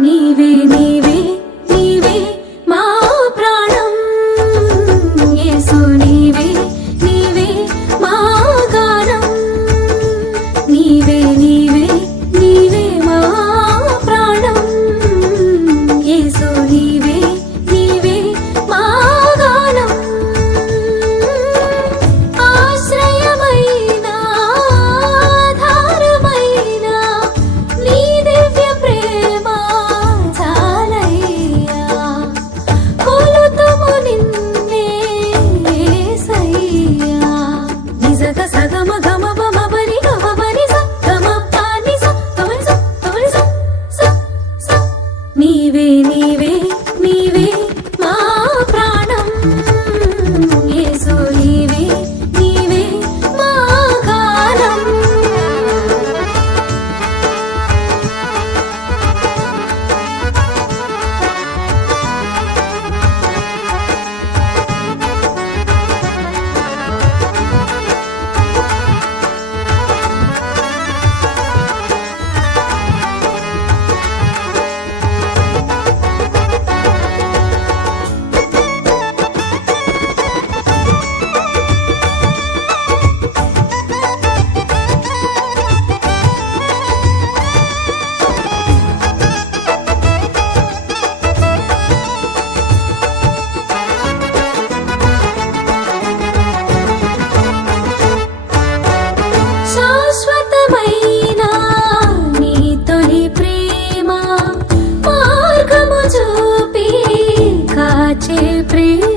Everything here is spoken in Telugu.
నీవే నీవే. प्रिय